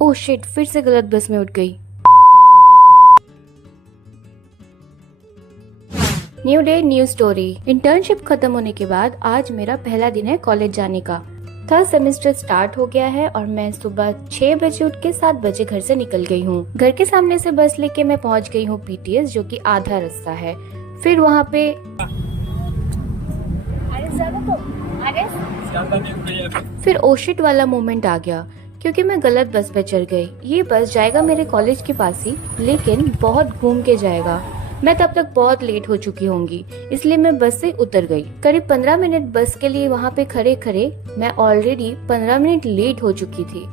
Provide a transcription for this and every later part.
Oh shit, फिर से गलत बस में उठ गई। New day new story. Internship खत्म होने के बाद आज मेरा पहला दिन है कॉलेज जाने का। थर्ड सेमेस्टर स्टार्ट हो गया है और मैं सुबह 6 बजे उठ के 7 बजे घर से निकल गई हूँ। घर के सामने से बस लेके मैं पहुँच गई हूँ पीटीएस, जो कि आधा रास्ता है। फिर वहाँ पे फिर ओशिट वाला मोमेंट आ गया, क्योंकि मैं गलत बस पे चढ़ गई। ये बस जाएगा मेरे कॉलेज के पास ही, लेकिन बहुत घूम के जाएगा। मैं तब तक बहुत लेट हो चुकी होंगी, इसलिए मैं बस से उतर गई। करीब 15 मिनट बस के लिए वहाँ पे खड़े खड़े मैं ऑलरेडी 15 मिनट लेट हो चुकी थी।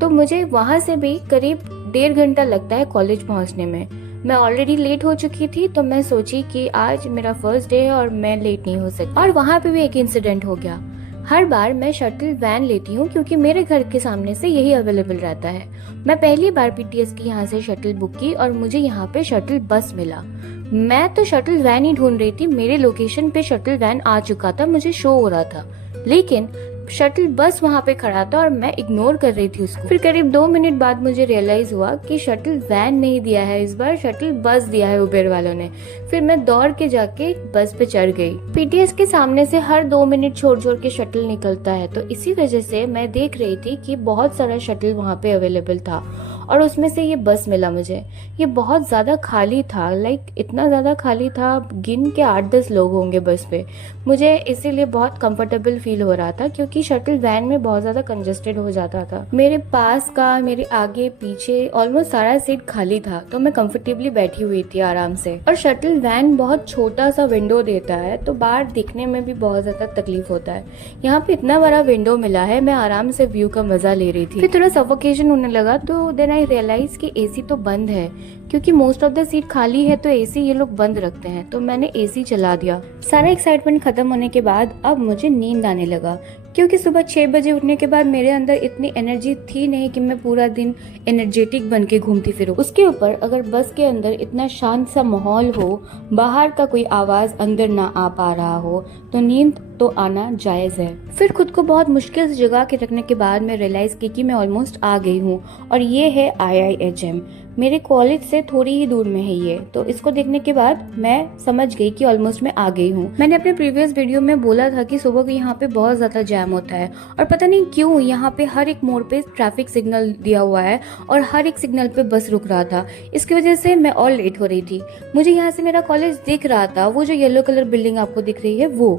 तो मुझे वहाँ से भी करीब 1.5 घंटा लगता है कॉलेज पहुँचने में। मैं ऑलरेडी लेट हो चुकी थी, तो मैं सोची कि आज मेरा फर्स्ट डे है और मैं लेट नहीं हो सकती। और वहाँ पे भी एक इंसिडेंट हो गया। हर बार मैं शटल वैन लेती हूँ, क्योंकि मेरे घर के सामने से यही अवेलेबल रहता है। मैं पहली बार पीटीएस की यहाँ से शटल बुक की और मुझे यहाँ पे शटल बस मिला। मैं तो शटल वैन ही ढूंढ रही थी। मेरे लोकेशन पे शटल वैन आ चुका था, मुझे शो हो रहा था, लेकिन शटल बस वहाँ पे खड़ा था और मैं इग्नोर कर रही थी उसको। फिर करीब 2 मिनट बाद मुझे रियलाइज हुआ कि शटल वैन नहीं दिया है, इस बार शटल बस दिया है उबेर वालों ने। फिर मैं दौड़ के जाके बस पे चढ़ गई। पीटीएस के सामने से हर 2 मिनट छोड़ छोड़ के शटल निकलता है, तो इसी वजह से मैं देख रही थी कि बहुत सारा शटल वहाँ पे अवेलेबल था और उसमें से ये बस मिला मुझे। ये बहुत ज्यादा खाली था, इतना ज्यादा खाली था, गिन के 8-10 लोग होंगे बस पे। मुझे इसीलिए बहुत कंफर्टेबल फील हो रहा था, क्योंकि शटल वैन में बहुत ज्यादा कंजेस्टेड हो जाता था। मेरे पास का, मेरे आगे पीछे ऑलमोस्ट सारा सीट खाली था, तो मैं कंफर्टेबली बैठी हुई थी आराम से। और शटल वैन बहुत छोटा सा विंडो देता है, तो बाहर दिखने में भी बहुत ज्यादा तकलीफ होता है। यहाँ पे इतना बड़ा विंडो मिला है, मैं आराम से व्यू का मजा ले रही थी। फिर थोड़ा सफोकेशन होने लगा, तो देन आई रियलाइज कि एसी तो बंद है, क्योंकि मोस्ट ऑफ द सीट खाली है, तो एसी ये लोग बंद रखते हैं। तो मैंने एसी चला दिया। सारा एक्साइटमेंट खत्म होने के बाद अब मुझे नींद आने लगा, क्योंकि सुबह 6 बजे उठने के बाद मेरे अंदर इतनी एनर्जी थी नहीं कि मैं पूरा दिन एनर्जेटिक बन के घूमती फिरूं। उसके ऊपर अगर बस के अंदर इतना शांत सा माहौल हो, बाहर का कोई आवाज अंदर ना आ पा रहा हो, तो नींद तो आना जायज है। फिर खुद को बहुत मुश्किल से जगा के रखने के बाद मैं रियलाइज की कि मैं ऑलमोस्ट आ गई हूँ, और ये है IIHM। मेरे कॉलेज से थोड़ी ही दूर में है ये। तो इसको देखने के बाद मैं समझ गई कि ऑलमोस्ट मैं आ गई हूँ। मैंने अपने प्रीवियस वीडियो में बोला था कि सुबह को यहाँ पे बहुत ज्यादा जैम होता है, और पता नहीं क्यों यहाँ पे हर एक मोड़ पे ट्रैफिक सिग्नल दिया हुआ है और हर एक सिग्नल पे बस रुक रहा था। इसकी वजह से मैं और लेट हो रही थी। मुझे यहाँ से मेरा कॉलेज दिख रहा था, वो जो येलो कलर बिल्डिंग आपको दिख रही है वो,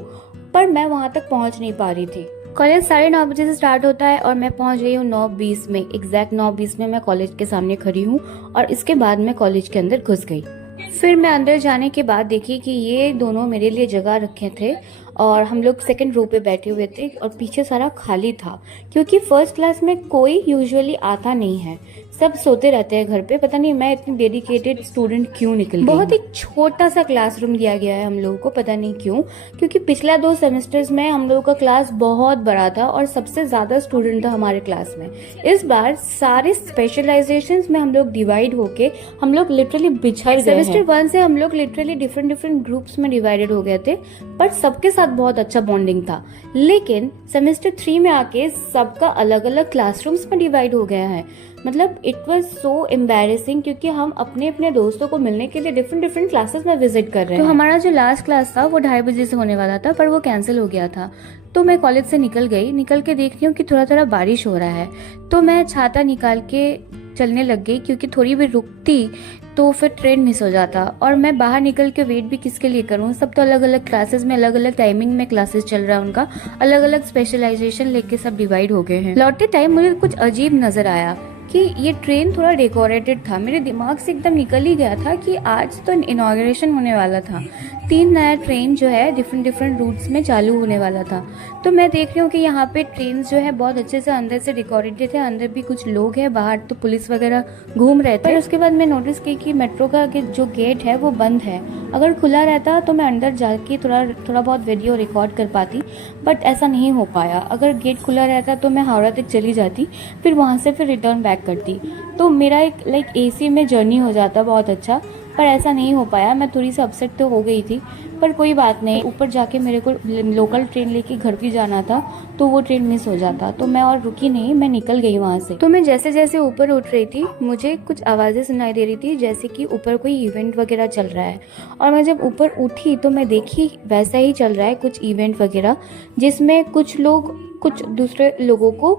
पर मैं वहां तक पहुंच नहीं पा रही थी। कॉलेज 9:30 बजे से स्टार्ट होता है और मैं पहुंच गई हूँ 9:20 में। एग्जैक्ट 9:20 में मैं कॉलेज के सामने खड़ी हूँ, और इसके बाद मैं कॉलेज के अंदर घुस गई। फिर मैं अंदर जाने के बाद देखी कि ये दोनों मेरे लिए जगह रखे थे, और हम लोग सेकंड रो पे बैठे हुए थे, और पीछे सारा खाली था, क्योंकि फर्स्ट क्लास में कोई यूजुअली आता नहीं है, सब सोते रहते हैं घर पे। पता नहीं मैं इतनी डेडिकेटेड स्टूडेंट क्यों निकल गई। बहुत ही छोटा सा क्लासरूम दिया गया है हम लोगों को, पता नहीं क्यों, क्योंकि पिछला 2 सेमेस्टर्स में हम लोगों का क्लास बहुत बड़ा था और सबसे ज्यादा स्टूडेंट था हमारे क्लास में। इस बार सारे स्पेशलाइजेशंस में हम लोग डिवाइड होके हम लोग लिटरली बिछड़ गए। सेमेस्टर 1 से हम लोग लिटरली डिफरेंट ग्रुप्स में डिवाइडेड हो गए थे, पर सबके साथ बहुत अच्छा बॉन्डिंग था। लेकिन सेमेस्टर 3 में आके सबका अलग अलग क्लासरूम्स में डिवाइड हो गया है। मतलब इट वाज सो एम्बैरेसिंग, क्योंकि हम अपने अपने दोस्तों को मिलने के लिए डिफरेंट क्लासेस में विजिट कर रहे हैं। तो हमारा जो लास्ट क्लास था वो 2:30 बजे से होने वाला था, पर वो कैंसिल हो गया था। तो मैं कॉलेज से निकल गई। निकल के देख रही हूँ कि थोड़ा थोड़ा बारिश हो रहा है, तो मैं छाता निकाल के चलने लग गई, क्योंकि थोड़ी भी रुकती तो फिर ट्रेन मिस हो जाता। और मैं बाहर निकल के वेट भी किसके लिए करूँ, सब तो अलग अलग क्लासेस में अलग अलग टाइमिंग में क्लासेस चल रहा है उनका, अलग अलग स्पेशलाइजेशन लेके सब डिवाइड हो गए हैं। लौटते टाइम मुझे कुछ अजीब नजर आया कि ये ट्रेन थोड़ा डेकोरेटेड था। मेरे दिमाग से एकदम निकल ही गया था कि आज तो इनॉग्रेशन होने वाला था। 3 नया ट्रेन जो है डिफरेंट रूट्स में चालू होने वाला था। तो मैं देख रही हूँ कि यहाँ पे ट्रेन जो है बहुत अच्छे से अंदर से डेकोरेटेड है, अंदर भी कुछ लोग हैं, बाहर तो पुलिस वगैरह घूम रहे थे। उसके बाद मैं नोटिस की कि मेट्रो का जो गेट है वो बंद है। अगर खुला रहता तो मैं अंदर जाके थोड़ा बहुत वीडियो रिकॉर्ड कर पाती, बट ऐसा नहीं हो पाया। अगर गेट खुला रहता तो मैं हावड़ा तक चली जाती, फिर वहाँ से फिर रिटर्न बैक करती, तो मेरा एक एसी में जर्नी हो जाता बहुत अच्छा। पर ऐसा नहीं हो पाया। मैं थोड़ी सी अपसेट तो हो गई थी, पर कोई बात नहीं। ऊपर जाके मेरे को लोकल ट्रेन लेके घर भी जाना था, तो वो ट्रेन मिस हो जाता, तो मैं और रुकी नहीं, मैं निकल गई वहाँ से। तो मैं जैसे जैसे ऊपर उठ रही थी, मुझे कुछ आवाज़ें सुनाई दे रही थी, जैसे कि ऊपर कोई इवेंट वगैरह चल रहा है। और मैं जब ऊपर उठी तो मैं देखी वैसा ही चल रहा है कुछ इवेंट वगैरह, जिसमें कुछ लोग कुछ दूसरे लोगों को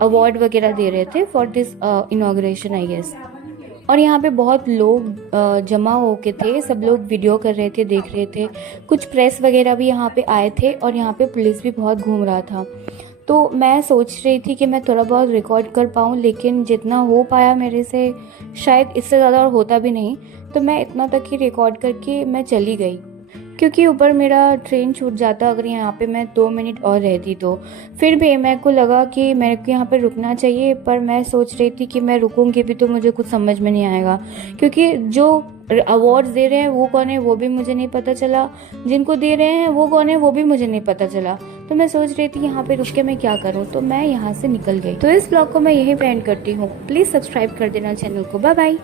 अवार्ड वगैरह दे रहे थे for this inauguration I guess. और यहाँ पे बहुत लोग जमा होके थे, सब लोग वीडियो कर रहे थे, देख रहे थे। कुछ प्रेस वगैरह भी यहाँ पे आए थे, और यहाँ पे पुलिस भी बहुत घूम रहा था। तो मैं सोच रही थी कि मैं थोड़ा बहुत रिकॉर्ड कर पाऊँ, लेकिन जितना हो पाया मेरे से, शायद इससे ज़्यादा और होता भी नहीं। तो मैं इतना तक ही रिकॉर्ड करके मैं चली गई, क्योंकि ऊपर मेरा ट्रेन छूट जाता अगर यहाँ पे मैं 2 मिनट और रहती तो। फिर भी मेरे को लगा कि मेरे को यहाँ पे रुकना चाहिए, पर मैं सोच रही थी कि मैं रुकूंगी भी तो मुझे कुछ समझ में नहीं आएगा, क्योंकि जो अवार्ड्स दे रहे हैं वो कौन है वो भी मुझे नहीं पता चला, जिनको दे रहे हैं वो कौन है वो भी मुझे नहीं पता चला। तो मैं सोच रही थी यहाँ पे रुक के मैं क्या करूँ, तो मैं यहाँ से निकल गई। तो इस ब्लॉग को मैं यहीं पे एंड करती हूँ। प्लीज़ सब्सक्राइब कर देना चैनल को। Bye bye.